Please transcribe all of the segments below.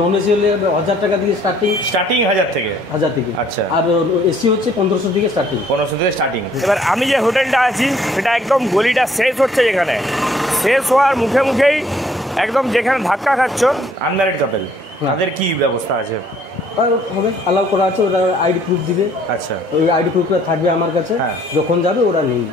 Non AC হলে 1000 টাকা থেকে স্টার্টিং 1000 থেকে আচ্ছা। আর এসি হচ্ছে 1500 থেকে স্টার্টিং। এবার আমি যে হোটেলটা আছি সেটা একদম গলিটা শেষ হচ্ছে, যেখানে শেষ হওয়ার মুখে মুখেই একদম যেখানে ধাক্কা খাচ্ছ আনম্যারিড কাপল, তাদের কি ব্যবস্থা আছে? হবে অ্যালাউ করা আছে, ওরা আইডি প্রুফ দিবে। আচ্ছা, ওই আইডি প্রুফটা থাকবে আমার কাছে, যখন যাবে ওরা নিয়ে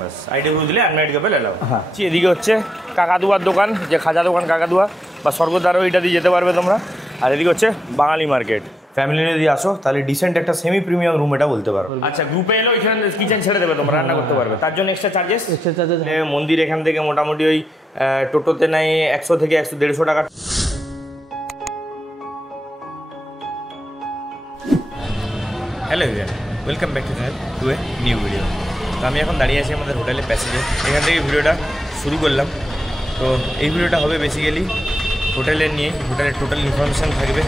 বাস আইডি প্রুফ দিলে আনম্যারিড কাপল অ্যালাউ। হ্যাঁ, এদিকে হচ্ছে কাকাদুয়ার দোকান, যে খাজা দোকান কাকাদুয়া বা স্বর্গদ্বারও এটা দিয়ে যেতে পারবে তোমরা। আর এদিকে হচ্ছে বাঙালি মার্কেট। ফ্যামিলি নিয়ে যদি আসো তাহলে ডিসেন্ট একটা সেমি প্রিমিয়াম রুম এটা বলতে পারো। আচ্ছা, গ্রুপে এলো এখানে কিচেন ছেড়ে দেবে, তোমরা রান্না করতে পারবে, তার জন্য এক্সট্রা চার্জেস। মন্দির এখান থেকে মোটামুটি ওই টোটোতে নেয় 100 থেকে 150 টাকা। Hello everyone, welcome back to a new video. তো আমি এখন দাঁড়িয়ে আছি আমাদের হোটেলে প্যাসেজে, এখান থেকে ভিডিওটা শুরু করলাম। তো এই ভিডিওটা হবে বেসিক্যালি হোটেলের নিয়ে, হোটেলের টোটাল ইনফরমেশান থাকবে,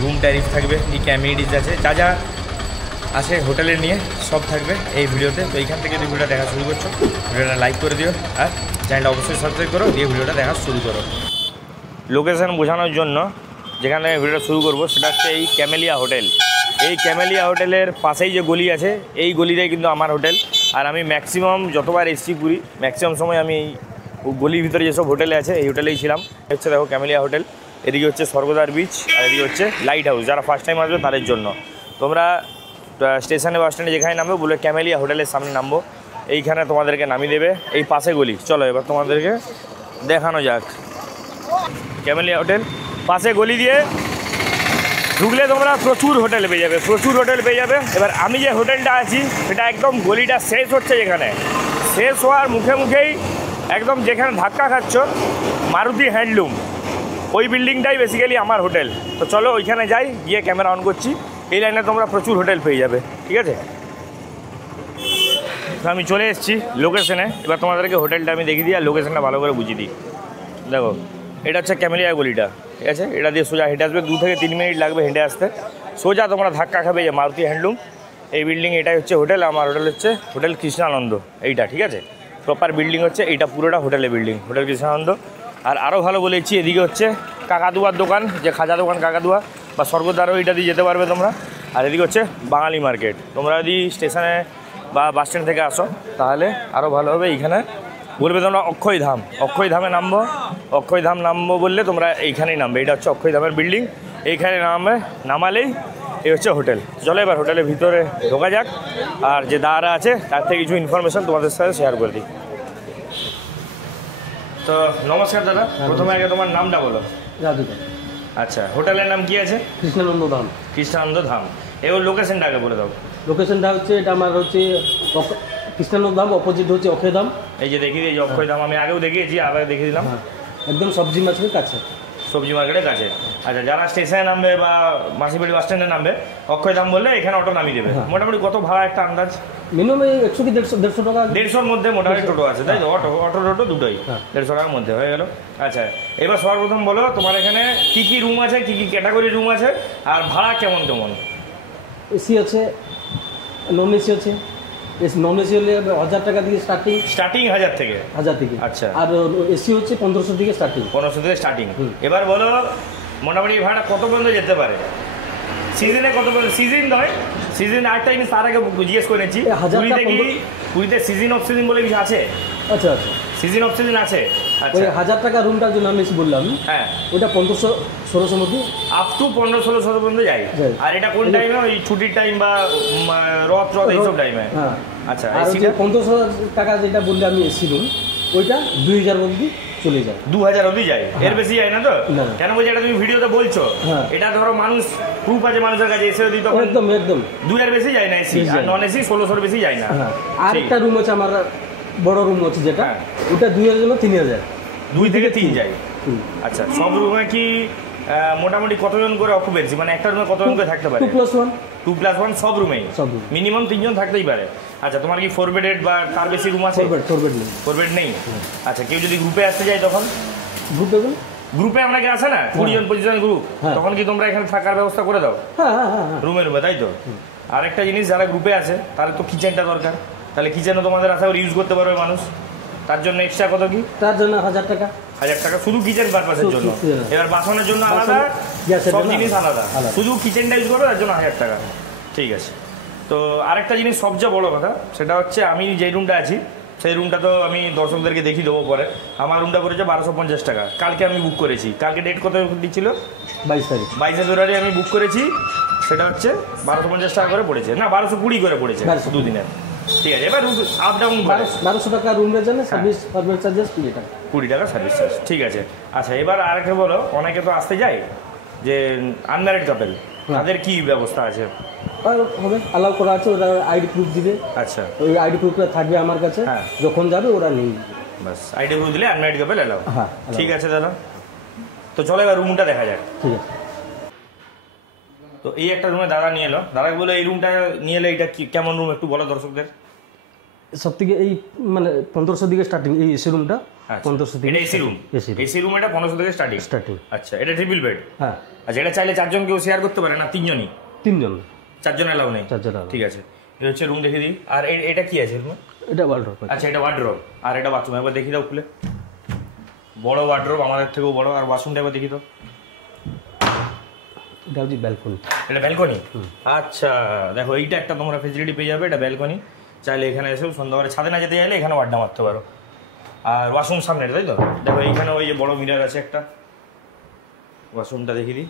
রুম ট্যারিফ থাকবে, কী কী অ্যামিনিটিস আছে, যা যা আছে হোটেলের নিয়ে সব থাকবে এই ভিডিওতে। তো এইখান থেকে যদি ভিডিওটা দেখা শুরু করছো, ভিডিওটা লাইক করে দিও আর চ্যানেলটা অবশ্যই সাবস্ক্রাইব করো, দিয়ে ভিডিওটা দেখা শুরু করো। লোকেশান বোঝানোর জন্য যেখানে ভিডিওটা শুরু করবো সেটা হচ্ছে এই ক্যামেলিয়া হোটেল। এই ক্যামেলিয়া হোটেলের পাশেই যে গলি আছে, এই গলিটাই কিন্তু আমার হোটেল। আর আমি ম্যাক্সিমাম যতবার এসছি পুরী, ম্যাক্সিমাম সময় আমি এই গলির ভিতরে যেসব হোটেলে আছে এই হোটেলেই ছিলাম। হচ্ছে দেখো ক্যামেলিয়া হোটেল, এদিকে হচ্ছে স্বর্গদ্বার বিচ, আর এদিকে হচ্ছে লাইট হাউস। যারা ফার্স্ট টাইম আসবে তাদের জন্য তোমরা স্টেশনে বাস স্ট্যান্ডে যেখানে নামবে বলে ক্যামেলিয়া হোটেলের সামনে নামবো, এইখানে তোমাদেরকে নামিয়ে দেবে এই পাশে গলি। চলো এবার তোমাদেরকে দেখানো যাক ক্যামেলিয়া হোটেল। পাশে গলি দিয়ে ঢুকলে তোমরা প্রচুর হোটেল পেয়ে যাবে, এবার আমি যে হোটেলটা আছি সেটা একদম গলিটা শেষ হচ্ছে, যেখানে শেষ হওয়ার মুখে মুখেই একদম যেখানে ধাক্কা খাচ্ছ মারুতি হ্যান্ডলুম, ওই বিল্ডিংটাই বেসিক্যালি আমার হোটেল। তো চলো ওইখানে যাই, গিয়ে ক্যামেরা অন করছি। এই লাইনে তোমরা প্রচুর হোটেল পেয়ে যাবে, ঠিক আছে? তো আমি চলে এসেছি লোকেশনে, এবার তোমাদেরকে হোটেলটা আমি দেখিয়ে দিই আর লোকেশনটা ভালো করে বুঝিয়ে দিই। দেখো এটা হচ্ছে ক্যামেলিয়া গলিটা, ঠিক আছে? এটা দিয়ে সোজা হেঁটে আসবে, 2 থেকে 3 মিনিট লাগবে হেঁটে আসতে। সোজা তোমরা ধাক্কা খাবে যে মারুতি হ্যান্ডলুম, এই বিল্ডিং এটাই হচ্ছে হোটেল। আমার হোটেল হচ্ছে হোটেল কৃষ্ণানন্দ, এইটা, ঠিক আছে? প্রপার বিল্ডিং হচ্ছে এইটা, পুরোটা হোটেলের বিল্ডিং, হোটেল কৃষ্ণানন্দ। আর আরও ভালো বলেছি, এদিকে হচ্ছে কাকাদুয়ার দোকান, যে খাজা দোকান কাকাদুয়া বা স্বর্গদ্বারও এটা দিয়ে যেতে পারবে তোমরা। আর এদিকে হচ্ছে বাঙালি মার্কেট। তোমরা যদি স্টেশনে বা বাস স্ট্যান্ড থেকে আসো তাহলে আরও ভালো হবে। এইখানে বলবে তোমরা অক্ষয়ধামে নামবো বললে তোমরা এইখানেই নামবে। এটা হচ্ছে অক্ষয়ধামের বিল্ডিং, এইখানে নামালেই এই হচ্ছে হোটেল। চলো এবার হোটেলের ভিতরে ঢোকা যাক, আর যে দাঁড়া আছে তার থেকে কিছু ইনফরমেশান তোমাদের সাথে শেয়ার করে দিই। তো নমস্কার দাদা, প্রথমে আগে তোমার নামটা বলো। জাদুঘর। আচ্ছা, হোটেলের নাম কি আছে? কৃষ্ণানন্দ ধাম। এবার লোকেশনটা আগে বলে দাও। লোকেশনটা হচ্ছে, এটা আমার হচ্ছে কৃষ্ণানন্দ ধাম, অপোজিট হচ্ছে অক্ষয়ধাম। এই যে দেখিয়ে দিই অক্ষয়ধাম, আমি আগেও দেখিয়েছি, আবার দেখিয়ে দিলাম। একদম সবজি মার্কেটের কাছে। আচ্ছা, যারা স্টেশনে নামবে বা মাসিবাড়ি বাস স্ট্যান্ডে নামবে, অক্ষয়ধাম বললে এখানে অটো নামিয়ে দেবে। মোটামুটি কত ভাড়া একটা আন্দাজ? মিনিমাম 100 কি 150 টাকা। 150-র মধ্যে মোটামুটি টোটো আছে, তাই তো? টোটো দুটোই 150 টাকার মধ্যে হয়ে গেল। আচ্ছা, এবার সর্বপ্রথম বলো তোমার এখানে কী কী রুম আছে, কী কী ক্যাটাগরি রুম আছে, আর ভাড়া কেমন? এসি আছে, নন এসি আছে। নন এসি হলে 1000 টাকা থেকে স্টার্টিং 1000 থেকে। আচ্ছা, আর এসি হচ্ছে 1500 থেকে স্টার্টিং। এবার বলো মোটামুটি ভাড়া কত পর্যন্ত যেতে পারে? সিজনে কত পর্যন্ত? সিজন নয়, সিজন আরেকটা জিনিস তার আগে জিজ্ঞেস করে নিচ্ছি, পুরীতে সিজন অফ সিজন বলে কিছু আছে? আচ্ছা, সিজন অফ সিজন আছে। আচ্ছা, 1000 টাকা রুমটার জন্য আমি বললাম, হ্যাঁ, ওটা 1500-1600 মধ্যে, আপ টু 1500-1600 পর্যন্ত যায়। আর এটা কোন টাইমে? ওই ছুটির টাইম বা রথ এইসব টাইমে? হ্যাঁ। আচ্ছা, 1500 টাকা যেটা বললে আমি এসি রুম, ওইটা 2000 অবধি চলে যায়। 2000 অবধি যায়, এর বেশি যায় না তো? কেন বলছি, এটা তুমি ভিডিওতে বলছো, এটা ধরো মানুষ প্রুফ আছে মানুষের কাছে, এসে দিত একদম 2000 বেশি যায় না এসি, আর নন এসি 1600-র বেশি যায় না। আর একটা রুম আছে আমার, বড় রুম আছে যেটা, ওটা 2000 জন্য 3000, 2 থেকে 3 যায়। আচ্ছা, সব রুমে কি মোটামুটি কতজন করে অকুপেন্সি, মানে একটা রুমে কতজন করে থাকতে পারে? 2+1 সব রুমেই মিনিমাম 3 জন থাকতেই পারে। আচ্ছা, তোমার কি 4 বেডেড বা তার বেশি রুম আছে? 4 বেড নেই। আচ্ছা, কেউ যদি গ্রুপে আসতে যায় তখন? গ্রুপে আমরা কি আসে না 20 জন 25 জন গ্রুপ, তখন কি তোমরা এখানে থাকার ব্যবস্থা করে দাও রুমে, তাই তো? আরেকটা জিনিস, যারা গ্রুপে আছে তাহলে তো কিচেনটা দরকার, তাহলে কিচেনও তোমাদের আশা করি ইউজ করতে পারবে মানুষ, তার জন্য এক্সট্রা কত কি? তার জন্য 1000 টাকা। 1000 টাকা শুধু কিচেন পারপাসের জন্য। এবার বাসনের জন্য আলাদা, সব জিনিস আলাদা, শুধু কিচেনটা ইউজ করবে তার জন্য 1000 টাকা। ঠিক আছে। তো আরেকটা জিনিস সবচেয়ে বড় কথা, সেটা হচ্ছে আমি যেই রুমটা আছি সেই রুমটা তো আমি দর্শকদেরকে দেখিয়ে দেবো পরে। আমার রুমটা পড়েছে 1250 টাকা। কালকে আমি বুক করেছি। কালকে ডেট কত দিচ্ছিল? 22 তারিখ, 22 ফেব্রুয়ারি আমি বুক করেছি। সেটা হচ্ছে 1250 টাকা করে পড়েছে, না 1220 করে পড়েছে দুদিনের। ঠিক আছে। এবার আপ ডাউন 1200 টাকা রুমের জন্য সার্ভিস চার্জেস 20 টাকা সার্ভিস চার্জ। ঠিক আছে। আচ্ছা, এবার আরেকটা বলো, অনেকে তো আসতে যায় যে আনম্যারিড কাপেল, তাদের কি ব্যবস্থা আছে? হবে, অ্যালাউ করা আছে, ওরা আইডি প্রুফ দিবে। আচ্ছা, ওই আইডি প্রুফটা থাকবে আমার কাছে, যখন যাবে ওরা নিয়ে বাস আইডি প্রুফ দিলে আনম্যারিড কাপেল অ্যালাউ। হ্যাঁ, ঠিক আছে দাদা। তো চলো এবার রুমটা দেখা যাক। ঠিক আছে। তো এই একটা রুমে দাদা নিয়ে এলো। দাদাকে বলে এই রুমটা নিয়ে এলে এটা কি কেমন রুম একটু বলো দর্শকদের। সব থেকে এই মানে 1500 দিকে স্টার্টিং এই এসি রুমটা। 1500 থেকে এটা এসি রুম। এসি রুম এটা 1500 থেকে স্টার্টিং। আচ্ছা, এটা ট্রিপল বেড। হ্যাঁ। আচ্ছা, এটা চাইলে 4 জন কেউ শেয়ার করতে পারে না? 3 জনই? 3 জন। 4 জন এলাও নেই? 4 জন। ঠিক আছে। এটা হচ্ছে রুম, দেখিয়ে দিই। আর এটা কি আছে রুমে? এটা ওয়ার্ডরোব। আচ্ছা, এটা ওয়ার্ডরোব। আর এটা বাথরুম। একবার দেখিয়ে দাও খুলে। বড় ওয়ার্ডরোব, আমাদের থেকেও বড়। আর বাথরুমটা একবার দেখিয়ে দাও। এটা হচ্ছে ব্যালকনি। এটা ব্যালকনি? আচ্ছা, দেখো এইটা একটা তোমরা ফেসিলিটি পেয়ে যাবে। এটা ব্যালকনি। চাইলে এখানে এসে সন্ধ্যাবেলা ছাদে না যেতে চাইলে এখানে ওয়ার্ডটা মারতে পারো। আর ওয়াশরুম সামনে, তাই তো? দেখো এইখানে ওই যে বড় মিরার আছে একটা। ওয়াশরুমটা দেখিয়ে দিই।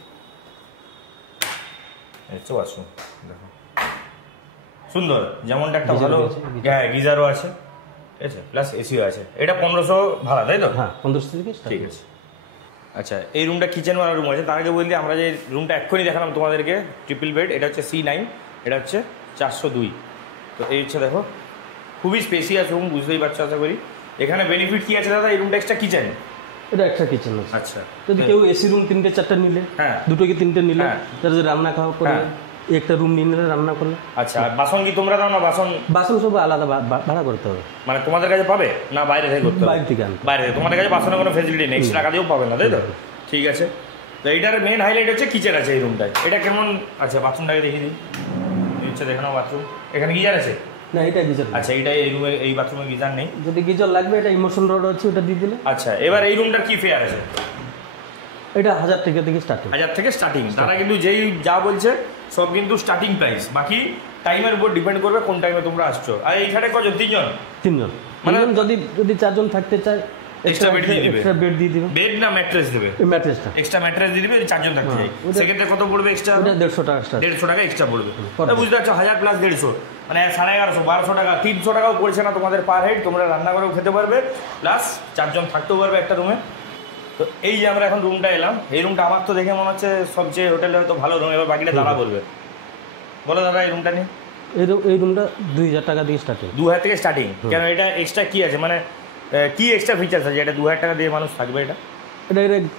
হচ্ছে ওয়াশরুম, দেখো সুন্দর, যেমনটা একটা ভালো। হ্যাঁ, গিজারও আছে, ঠিক আছে, প্লাস এসিও আছে। এটা 1500 ভাড়া, তাই তো? হ্যাঁ, 1500 থেকে। ঠিক আছে। আচ্ছা, এই রুমটা কিচেন ওয়ালা রুম আছে। তার আগে বললি, আমরা যে রুমটা এক্ষুনি দেখালাম তোমাদেরকে ট্রিপল বেড, এটা হচ্ছে C9, এটা হচ্ছে 402। তো এই হচ্ছে দেখো, খুবই স্পেসিয়াস রুম, বুঝতেই পারছো আশা করি। এখানে বেনিফিট কি আছে দাদা? এই রুমটা এক্সট্রা কিচেন। এটা একটা কিচেন আছে। আচ্ছা, যদি কেউ এসি রুম 3-4টা নিলে, হ্যাঁ, 2 কি 3টে নিলে, তার যে রান্না খাওয়া করে একটা রুম নিয়ে নিলে রান্না করলে। আচ্ছা, আর বাসন কি তোমরা দাও না? বাসন সব আলাদা ভাড়া করতে হবে। মানে তোমাদের কাছে পাবে না বাইরে থেকে করতে হবে? বাইরে থেকে আনতে। বাইরে থেকে। তোমাদের কাছে বাসনের কোনো ফেসিলিটি নেই, এক্সট্রা টাকা দিয়েও পাবে না, তাই তো? ঠিক আছে। তো এইটার মেন হাইলাইট হচ্ছে কিচেন আছে এই রুমটায়। এটা কেমন? আচ্ছা, বাথরুমটাকে দেখিয়ে দিই। হচ্ছে দেখো না বাথরুম। এখানে গিজার আছে? না, এটা গিজার। আচ্ছা, এইটাই এই রুমে, এই বাথরুমে গিজার নেই। যদি গিজার লাগবে, এটা ইমোশন রড আছে, ওটা দিয়ে দিলে। আচ্ছা, এবার এই রুমটার কি ফেয়ার আছে? এটা 1000 টাকা থেকে স্টার্টিং। 1000 থেকে স্টার্টিং। তারা কিন্তু যেই যা বলছে সব কিন্তু স্টার্টিং প্রাইস। বাকি টাইমের উপর ডিপেন্ড করবে কোন টাইমে তোমরা আসছো। আর এইখানে কজন? 3 জন? 3 জন। মানে যদি 4 জন থাকতে চায়, এক্সট্রা বেড দিয়ে দিবে। এক্সট্রা বেড দিয়ে দিবে। বেড না ম্যাট্রেস দিবে? ম্যাট্রেসটা এক্সট্রা ম্যাট্রেস দিয়ে দিবে। 4 জন থাকতে চাই, সেক্ষেত্রে কত পড়বে এক্সট্রা? ওটা 150 টাকা স্টার্ট। 150 টাকা এক্সট্রা পড়বে। বুঝতে পারছো? 1000 প্লাস 150, মানে 1150, 1200 টাকা। 300 টাকাও পড়ছে না তোমাদের পার হেড। তোমরা রান্না করেও খেতে পারবে, প্লাস 4 জন থাকতেও পারবে একটা রুমে। তো এই যে আমরা এখন রুমটা এলাম, এই রুমটা আমার তো দেখে মনে হচ্ছে সবচেয়ে হোটেলে হয়তো ভালো রুম। এবার বাকিটা দাদা বলবে। বলো দাদা, এই রুমটা নিয়ে। এই রুমটা 2000 টাকা দিয়ে স্টার্টিং। 2000 থেকে স্টার্টিং। কেন? এটা এক্সট্রা কি আছে? মানে কি এক্সট্রা ফিচার্স আছে এটা 2000 টাকা দিয়ে মানুষ থাকবে? এটা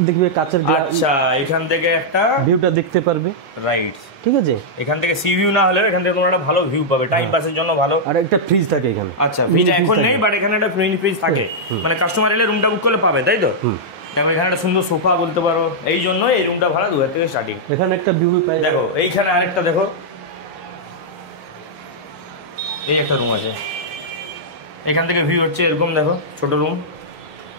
দেখবে কাচের। আচ্ছা, এখান থেকে একটা ভিউটা দেখতে পারবে। রাইট, ঠিক আছে। এখান থেকে সি ভিউ না হলেও এখান থেকে তোমরা একটা ভালো ভিউ পাবে, টাইম পাসের জন্য ভালো। আর একটা ফ্রিজ থাকে এখানে। আচ্ছা, ফ্রিজ এখন নেই, বাট এখানে একটা মিনি ফ্রিজ থাকে। মানে কাস্টমার এলে রুমটা বুক করলে পাবে, তাই তো? দেখো এখানে একটা সুন্দর সোফা বলতে পারো। এই জন্য এই রুমটা ভাড়া 2000 থেকে স্টার্টিং। এখানে একটা ভিউ পাই। দেখো এইখানে আরেকটা, দেখো এই একটা রুম আছে। এখান থেকে ভিউ হচ্ছে এরকম, দেখো ছোট রুম।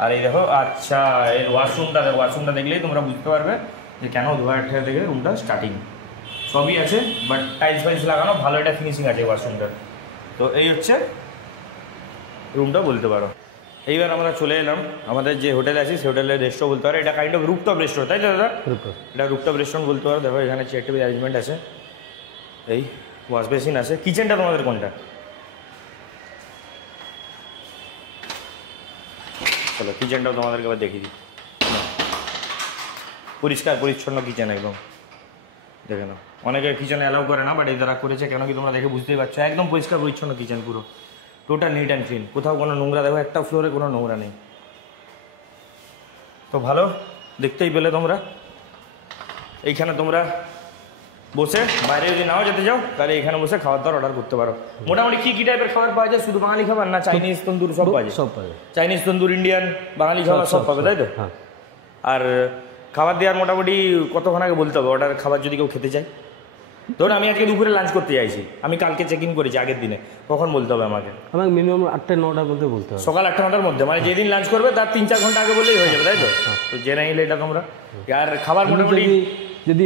আর এই দেখো, আচ্ছা, এর ওয়াশরুমটা দেখো। ওয়াশরুমটা দেখলেই তোমরা বুঝতে পারবে যে কেন 2000 টাকা থেকে রুমটা স্টার্টিং। সবই আছে, বাট টাইলস ফাইলস লাগানো ভালো, একটা ফিনিশিং আছে ওয়াশরুমটার। তো এই হচ্ছে রুমটা বলতে পারো। এইবার আমরা চলে এলাম আমাদের যে হোটেলে আছি, সেই হোটেলের রেস্টুরেন্ট বলতে পারো। এটা কাইন্ড অফ রুফটপ রেস্টুরেন্ট, তাই তো দাদা? এটা রুফটপ রেস্টুরেন্ট বলতে পারো। দেখো এখানে চেয়ার টেবিল অ্যারেঞ্জমেন্ট আছে, এই ওয়াশ বেসিন আছে। কিচেনটা তোমাদের কোনটা? চলো কিচেনটাও তোমাদেরকে এবার দেখিয়ে দিই। পরিষ্কার পরিচ্ছন্ন কিচেন একদম, দেখে নাও। অনেকে কিচেনে অ্যালাউ করে না, বাট এই দ্বারা করেছে। কেন কি তোমরা দেখে বুঝতেই পারছো, একদম পরিষ্কার পরিচ্ছন্ন কিচেন, পুরো টোটাল নিট অ্যান্ড ক্লিন। কোথাও কোনো নোংরা, দেখো একটা ফ্লোরে কোনো নোংরা নেই। তো ভালো, দেখতেই পেলে তোমরা। এইখানে তোমরা বসে, বাইরে যদি নাও যেতে যাও তাহলে এখানে বসে খাবার দাবার অর্ডার করতে পারো। মোটামুটি কি টাইপের খাবার পাওয়া যায়? শুধু বাঙালি খাবার না, চাইনিজ তন্দুর সব পাওয়া যায়? সব পাওয়া যায়। চাইনিজ তন্দুর, ইন্ডিয়ান, বাঙালি খাবার সব পাবে, তাই তো? আর খাবার দেওয়ার মোটামুটি কতক্ষণ আগে বলতে হবে অর্ডার? খাবার যদি কেউ খেতে চায়, ধরুন আমি আজকে দুপুরে লাঞ্চ করতে চাইছি, আমি কালকে চেক ইন করেছি আগের দিনে, কখন বলতে হবে আমাকে? আমাকে মিনিমাম 8টা-9টার মধ্যে বলতে হবে। সকাল 8টা-9টার মধ্যে, মানে যেদিন লাঞ্চ করবে তার 3-4 ঘন্টা আগে বললেই হয়ে যাবে, তাই তো? তো জেনে নিলে এটা তোমরা। আর খাবার মোটামুটি যদি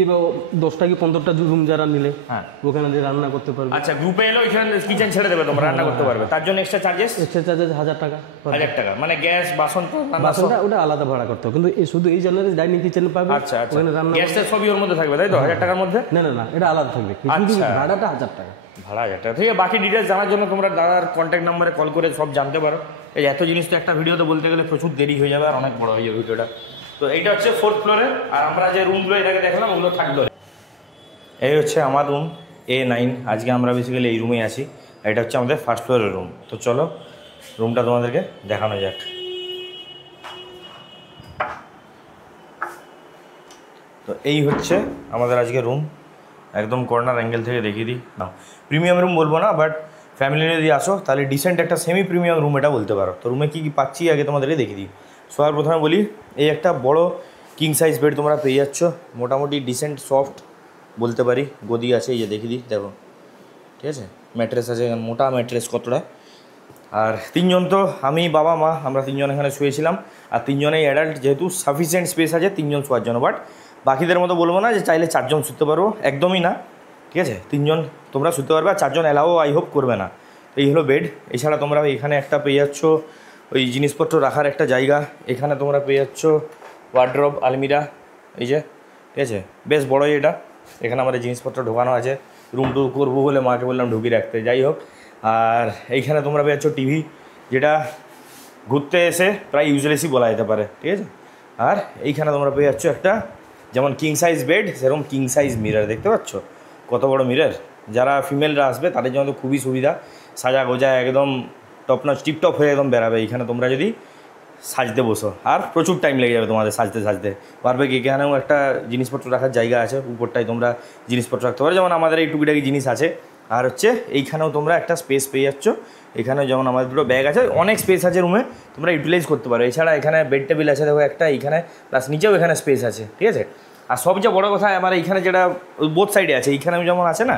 10টা কি 15টা রুম যারা নিলে হ্যাঁ ওখানে দিয়ে রান্না করতে পারবে। আচ্ছা গ্রুপে এলো ওইখানে কিচেন ছেড়ে দেবে তোমরা, রান্না করতে পারবে, তার জন্য এক্সট্রা চার্জেস? এক্সট্রা চার্জেস 1000 টাকা। 1000 টাকা মানে গ্যাস বাসন তো বাসনটা ওটা আলাদা ভাড়া করতে হবে, কিন্তু এই শুধু এই জন্য ডাইনিং কিচেন পাবে। আচ্ছা আচ্ছা, ওখানে রান্না গ্যাসটা সবই ওর মধ্যে থাকবে তাই তো 1000 টাকার মধ্যে? না না না, এটা আলাদা থাকবে, কিন্তু ভাড়াটা 1000 টাকা। ভাড়া 1000 টাকা। ঠিক আছে, বাকি ডিটেলস জানার জন্য তোমরা দাদার কন্ট্যাক্ট নাম্বারে কল করে সব জানতে পারো। এই এত জিনিস তো একটা ভিডিওতে বলতে গেলে প্রচুর দেরি হয়ে যাবে আর অনেক বড় হয়ে যাবে ভিডিওটা। তো এইটা হচ্ছে 4th ফ্লোরে, আর আমরা যে রুমগুলো এটাকে দেখলাম ওগুলো 3rd ফ্লোরে। এই হচ্ছে আমার রুম A9। আজকে আমরা বেসিক্যালি এই রুমেই আছি। এটা হচ্ছে আমাদের 1st ফ্লোরের রুম। তো চলো রুমটা তোমাদেরকে দেখানো যাক। তো এই হচ্ছে আমাদের আজকে রুম, একদম কর্নার অ্যাঙ্গেল থেকে দেখিয়ে দিই। না প্রিমিয়াম রুম বলবো না, বাট ফ্যামিলি যদি আসো তাহলে ডিসেন্ট একটা সেমি প্রিমিয়াম রুম এটা বলতে পারো। তো রুমে কী কী পাচ্ছি আগে তোমাদেরকে দেখিয়ে দিই। সবার প্রথমে বলি, এই একটা বড় কিং সাইজ বেড তোমরা পেয়ে যাচ্ছ, মোটামুটি ডিসেন্ট সফট বলতে পারি। গদি আছে, এই যে দেখিয়ে দিই, দেখো ঠিক আছে। ম্যাট্রেস আছে, মোটা ম্যাট্রেস কতটা। আর 3 জন, তো আমি বাবা মা আমরা 3 জন এখানে শুয়েছিলাম। আর 3 জনেই অ্যাডাল্ট, যেহেতু সাফিসিয়েন্ট স্পেস আছে 3 জন শোয়ার জন্য। বাট বাকিদের মতো বলবো না যে চাইলে 4 জন শুতে পারবো, একদমই না। ঠিক আছে, 3 জন তোমরা শুতে পারবে, আর 4 জন অ্যালাও আই হোপ করবে না। এই হলো বেড। এছাড়া তোমরা এখানে একটা পেয়ে যাচ্ছ ওই জিনিসপত্র রাখার একটা জায়গা। এখানে তোমরা পেয়ে যাচ্ছ ওয়ার্ড্রব, আলমিরা, এই যে ঠিক আছে, বেশ বড়োই এটা। এখানে আমাদের জিনিসপত্র ঢোকানো আছে। রুম টুর করবো বলে মাকে বললাম ঢুকিয়ে রাখতে, যাই হোক। আর এইখানে তোমরা পেয়ে যাচ্ছ টিভি, যেটা ঘুরতে এসে প্রায় ইউজলেসই বলা যেতে পারে। ঠিক আছে, আর এইখানে তোমরা পেয়ে যাচ্ছ একটা যেমন কিং সাইজ বেড, সেরকম কিং সাইজ মিরর। দেখতে পাচ্ছ কত বড় মিরর। যারা ফিমেলরা আসবে তাদের জন্য তো খুবই সুবিধা, সাজা গোজা একদম টপ নচ টিপটপ হয়ে একদম বেরাবে এইখানে তোমরা যদি সাজতে বসো। আর প্রচুর টাইম লেগে যাবে তোমাদের সাজতে সাজতে পারবে। এখানেও একটা জিনিসপত্র রাখার জায়গা আছে, উপরটায় তোমরা জিনিসপত্র রাখতে পারো, যেমন আমাদের এই টুকিটাকি জিনিস আছে। আর হচ্ছে এইখানেও তোমরা একটা স্পেস পেয়ে যাচ্ছ। এখানেও যেমন আমাদের 2টো ব্যাগ আছে, অনেক স্পেস আছে রুমে, তোমরা ইউটিলাইজ করতে পারো। এছাড়া এখানে বেড টেবিল আছে, দেখো একটা এইখানে, প্লাস নিচেও এখানে স্পেস আছে। ঠিক আছে, আর সবচেয়ে বড়ো কথা আমার এইখানে যেটা বোথ সাইডে আছে, এইখানেও যেমন আছে না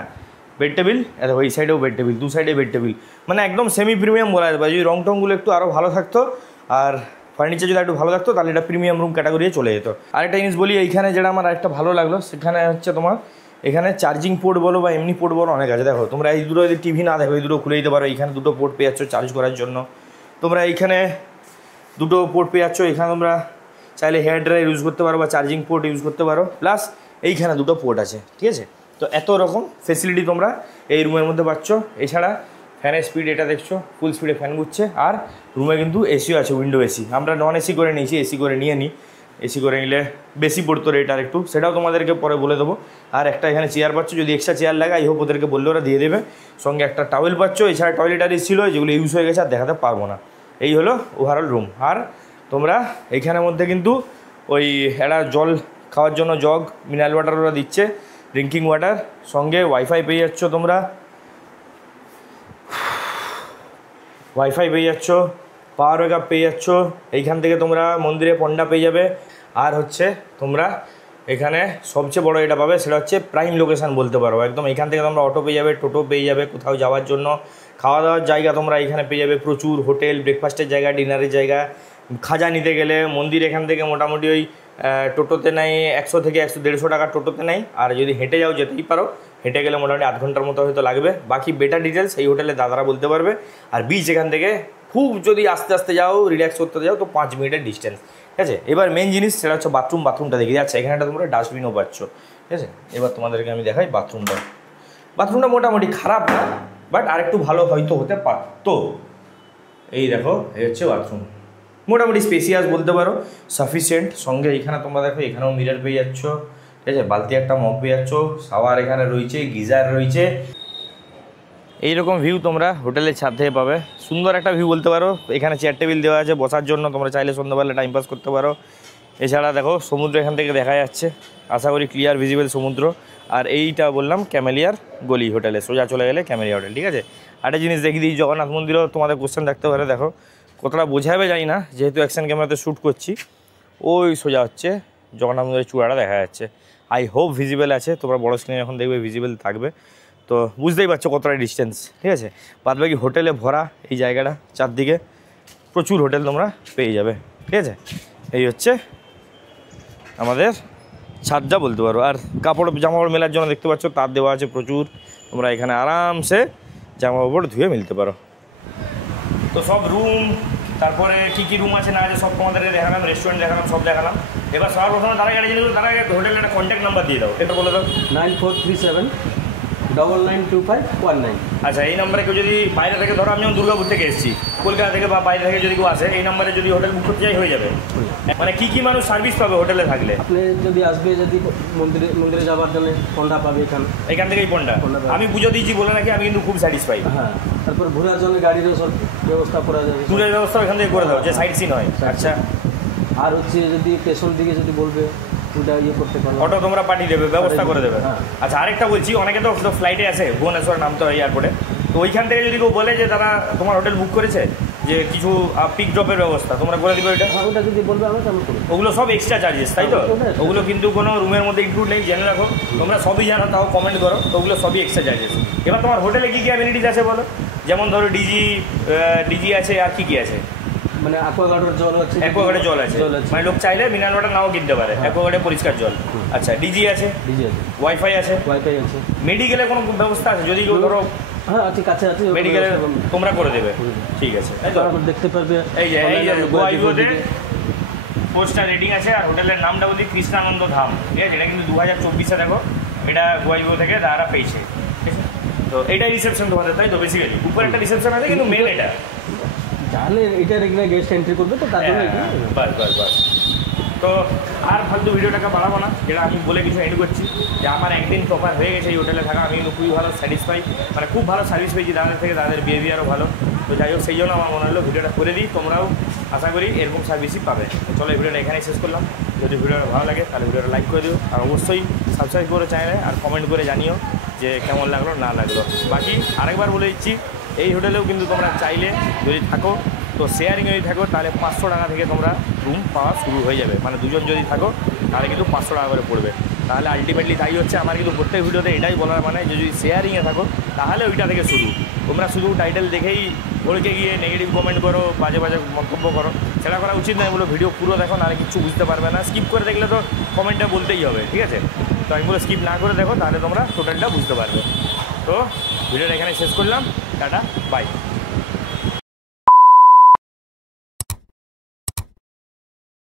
বেড টেবিল, দেখো এই সাইডেও বেড টেবিল, 2 সাইডে বেড টেবিল, মানে একদম সেমি প্রিমিয়াম বলা যেতে পারে। যদি রং টংগুলো একটু আরও ভালো থাকতো আর ফার্নিচার যদি একটু ভালো থাকতো তাহলে এটা প্রিমিয়াম রুম ক্যাটাগরি চলে যেত। আরেকটা জিনিস বলি, এইখানে যেটা আমার আরেকটা ভালো লাগলো, সেখানে হচ্ছে তোমার এখানে চার্জিং পোর্ট বলো বা এমনি পোর্ট বলো অনেক আছে। দেখো তোমরা এই দুটো যদি টিভি না দেখো, এই দুটো খুলে দিতে পারো। এইখানে 2টো পোর্ট পেয়ে যাচ্ছ চার্জ করার জন্য। তোমরা এইখানে 2টো পোর্ট পেয়ে যাচ্ছ। এখানে তোমরা চাইলে হেয়ার ড্রায়ার ইউজ করতে পারো বা চার্জিং পোর্ট ইউজ করতে পারো, প্লাস এইখানে 2টো পোর্ট আছে। ঠিক আছে, তো এত রকম ফেসিলিটি তোমরা এই রুমের মধ্যে পাচ্ছ। এছাড়া ফ্যানের স্পিড এটা দেখছো, ফুল স্পিডে ফ্যান ঘুরছে। আর রুমে কিন্তু এসিও আছে, উইন্ডো এসি। আমরা নন এসি করে নিয়েছি, এসি করে নিয়ে নিই। এসি করে নিলে বেশি পড়তো রেট আর একটু, সেটাও তোমাদেরকে পরে বলে দেবো। আর একটা এখানে চেয়ার পাচ্ছ, যদি এক্সট্রা চেয়ার লাগে আই হোপ ওদেরকে বললে ওরা দিয়ে দেবে। সঙ্গে একটা টাওয়েল পাচ্ছ। এছাড়া টয়লেটারিজ ছিল যেগুলো ইউজ হয়ে গেছে আর দেখাতে পারবো না। এই হলো ওভারঅল রুম। আর তোমরা এইখানের মধ্যে কিন্তু ওই একটা জল খাওয়ার জন্য জগ, মিনারেল ওয়াটার ওরা দিচ্ছে, ড্রিঙ্কিং ওয়াটার, সঙ্গে ওয়াইফাই পেয়ে যাচ্ছ। তোমরা ওয়াইফাই পেয়ে যাচ্ছ, পাওয়ার ব্যাকআপ পেয়ে যাচ্ছ। এইখান থেকে তোমরা মন্দিরে পণ্ডা পেয়ে যাবে। আর হচ্ছে তোমরা এখানে সবচেয়ে বড় এটা পাবে, সেটা হচ্ছে প্রাইম লোকেশান বলতে পারো। একদম এখান থেকে তোমরা অটো পেয়ে যাবে, টোটো পেয়ে যাবে, কোথাও যাওয়ার জন্য খাওয়া দাওয়ার জায়গা তোমরা এখানে পেয়ে যাবে প্রচুর। হোটেল, ব্রেকফাস্টের জায়গা, ডিনারের জায়গা, খাজা নিতে গেলে মন্দির এখান থেকে মোটামুটি ওই টোটোতে নেয় 100 থেকে 150 টাকা টোটোতে নেয়। আর যদি হেঁটে যাও যেতেই পারো, হেঁটে গেলে মোটামুটি 8 ঘন্টার মতো হয়তো লাগবে। বাকি বেটার ডিটেলস এই হোটেলে দাদারা বলতে পারবে। আর বিচ এখান থেকে খুব যদি আস্তে আস্তে যাও, রিল্যাক্স করতে যাও, তো 5 মিনিটের ডিস্টেন্স। ঠিক আছে, এবার মেন জিনিস সেটা হচ্ছে বাথরুমটা দেখে যাচ্ছে। এখানে একটা তোমরা ডাস্টবিনও পাচ্ছ। ঠিক আছে, এবার তোমাদেরকে আমি দেখাই বাথরুমটা মোটামুটি খারাপ না, বাট আরেকটু ভালো হয়তো হতে পারতো। এই দেখো, এই হচ্ছে বাথরুম, মোটামুটি স্পেসিয়াস বলতে পারো, সাফিসিয়েন্ট। সঙ্গে এখানে তোমরা দেখো এখানেও মিরর পেয়ে যাচ্ছ। ঠিক আছে, বালতি একটা মগ পেয়ে যাচ্ছ, শাওয়ার এখানে রয়েছে, গিজার রয়েছে। এইরকম ভিউ তোমরা হোটেলের ছাদ থেকে পাবে। সুন্দর একটা ভিউ বলতে পারো। এখানে চেয়ার টেবিল দেওয়া আছে বসার জন্য, তোমরা চাইলে সন্ধ্যাবেলা টাইম পাস করতে পারো। এছাড়া দেখো সমুদ্র এখান থেকে দেখা যাচ্ছে, আশা করি ক্লিয়ার ভিজিবল সমুদ্র। আর এইটা বললাম ক্যামেলিয়ার গলি হোটেলে, সোজা চলে গেলে ক্যামেলিয়া হোটেল। ঠিক আছে, একটা জিনিস দেখিয়ে দিই, জগন্নাথ মন্দিরও তোমাদের কোশ্চেন থাকতে পারে। দেখো কতটা বোঝাবে জানি না, যেহেতু অ্যাকশন ক্যামেরাতে শ্যুট করছি। ওই সোজা হচ্ছে জগন্নাথ মন্দিরের চূড়াটা দেখা যাচ্ছে। আই হোপ ভিজিবল আছে, তোমরা বড় স্ক্রিনে যখন দেখবে ভিজিবল থাকবে, তো বুঝতেই পারছো কতটা ডিস্টেন্স। ঠিক আছে, বাদবাকি হোটেলে ভরা এই জায়গাটা, চারদিকে প্রচুর হোটেল তোমরা পেয়ে যাবে। ঠিক আছে, এই হচ্ছে আমাদের ছাদটা বলতে পারো। আর কাপড় জামাকাপড় মেলার জন্য দেখতে পাচ্ছ তার দেওয়া আছে প্রচুর, তোমরা এখানে আরামসে জামাকাপড় ধুয়ে মিলতে পারো। তো সব রুম, তারপরে কী কী রুম আছে না আছে সব তোমাদেরকে দেখালাম, রেস্টুরেন্ট দেখালাম, সব দেখালাম। এবার সবার প্রথমে তারা গাড়ি জিনিস তারা হোটেলের একটা কন্ট্যাক্ট নাম্বার দিয়ে দাও, এটা বলে দাও। 9437992519। আচ্ছা, এই নাম্বারে কেউ যদি বাইরে থেকে, ধরো আমি যেমন দুর্গাপুর থেকে এসেছি, কলকাতা থেকে বা বাইরে থেকে যদি কেউ আসে, এই নাম্বারে যদি হোটেল বুক করতে চাই হয়ে যাবে। মানে কী কী মানুষ সার্ভিস পাবে হোটেলে থাকলে? আপনি যদি আসবে, যদি মন্দিরে যাওয়ার জন্য পন্ডা পাবে এখান থেকেই পন্ডা আমি বুঝে দিয়েছি বলে নাকি, আমি কিন্তু খুব স্যাটিসফাই। হ্যাঁ, তারপর ঘোরার জন্য গাড়িরও সব ব্যবস্থা করা যাবে, ট্যুরের ব্যবস্থা এখান থেকে করে দাও, যে সাইট সিন হয়। আচ্ছা, আর হচ্ছে যদি স্টেশন দিকে যদি বলবে ওটা ইয়ে করতে পারো, অটো তোমরা পাঠিয়ে দেবে, ব্যবস্থা করে দেবে। হ্যাঁ। আচ্ছা, আরেকটা বলছি, অনেকে তো ফ্লাইটে আসে, ভুবনেশ্বর নামতে হয় এয়ারপোর্টে, তো ওইখান থেকে যদি কেউ বলে যে তারা তোমার হোটেল বুক করেছে, যে কিছু পিক ড্রপের ব্যবস্থা তোমরা করে দিবে ওইটা? হ্যাঁ, ওটা যদি বলবে আমরা তেমন করি। ওগুলো সব এক্সট্রা চার্জেস, তাই তো? ওগুলো কিন্তু কোনো রুমের মধ্যে ইনক্লুড নেই, জেনে রাখো। তোমরা সবই জানো, তাও কমেন্ট করো। তো ওগুলো সবই এক্সট্রা চার্জেস। এবার তোমার হোটেলে কী কী অ্যামিনিটিস আছে বলো? যেমন ধরো ডিজি আছে, আর কি কি আছে? মানে অ্যাকোয়াগার্ডের জল আছে, অ্যাকোয়াগার্ডের জল আছে, মানে লোক চাইলে মিনারেল ওয়াটার নাও কিনতে পারে, অ্যাকোয়াগার্ডে পরিষ্কার জল। আচ্ছা, ডিজি আছে, ওয়াইফাই আছে, মেডিকেলের কোনো ব্যবস্থা আছে যদি কেউ ধরো? হ্যাঁ, আছে, কাছে আছে, মেডিকেলে তোমরা করে দেবে, ঠিক আছে। দেখতে পারবে। এই যে গোয়াইতে 4 স্টার রেটিং আছে। আর হোটেলের নামটা বলি কৃষ্ণানন্দ ধাম, ঠিক আছে? এটা কিন্তু 2024-এ দেখো, এটা গোয়াইবো থেকে তারা পেয়েছে, ঠিক আছে? তো এইটাই রিসেপশন তোমাদের, তাই তো? বেসিক্যালি উপরে একটা রিসেপশন আছে, কিন্তু মেন এটা জানলে এটা এখানে গেস্ট এন্ট্রি করবে, তো তার জন্য বাস। তো আর ফালতু ভিডিওটাকে বাড়াবো না, যেটা আমি বলে কিছু এন্ড করছি যে আমার একদিন প্রপার হয়ে গেছে এই হোটেলে থাকা। আমি কিন্তু খুবই ভালো স্যাটিসফাই, মানে খুব ভালো সার্ভিস পেয়েছি তাদের থেকে, তাদের বিহেভিয়ারও ভালো। তো যাই হোক, সেই জন্য আমার মনে হলো ভিডিওটা করে দিই, তোমরাও আশা করি এরকম সার্ভিসই পাবে। চলো, এই ভিডিওটা এখানেই শেষ করলাম। যদি ভিডিওটা ভালো লাগে তাহলে ভিডিওটা লাইক করে দিও, আর অবশ্যই সাবস্ক্রাইব করে চ্যানেলে, আর কমেন্ট করে জানিও যে কেমন লাগলো না লাগলো। বাকি আরেকবার বলে দিচ্ছি, এই হোটেলেও কিন্তু তোমরা চাইলে যদি থাকো, তো শেয়ারিংয়ে যদি থাকো তাহলে 500 টাকা থেকে তোমরা রুম পাওয়া শুরু হয়ে যাবে। মানে দুজন যদি থাকো তাহলে কিন্তু 500 টাকা করে পড়বে। তাহলে আলটিমেটলি তাই হচ্ছে। আমার কিন্তু প্রত্যেক ভিডিওতে এটাই বলার, মানে যদি শেয়ারিংয়ে থাকো তাহলে ওইটা থেকে শুরু। তোমরা শুধু টাইটেল দেখেই ভড়কে গিয়ে নেগেটিভ কমেন্ট করো, বাজে বাজে মন্তব্য করো, সেটা করা উচিত নয়। বলো ভিডিও পুরো দেখো, নাহলে কিছু বুঝতে পারবে না। স্কিপ করে দেখলে তো কমেন্টটা বলতেই হবে, ঠিক আছে? তো আমি বলো স্কিপ না করে দেখো, তাহলে তোমরা টোটালটা বুঝতে পারবে। তো ভিডিওটা এখানে শেষ করলাম, টাটা, বাই।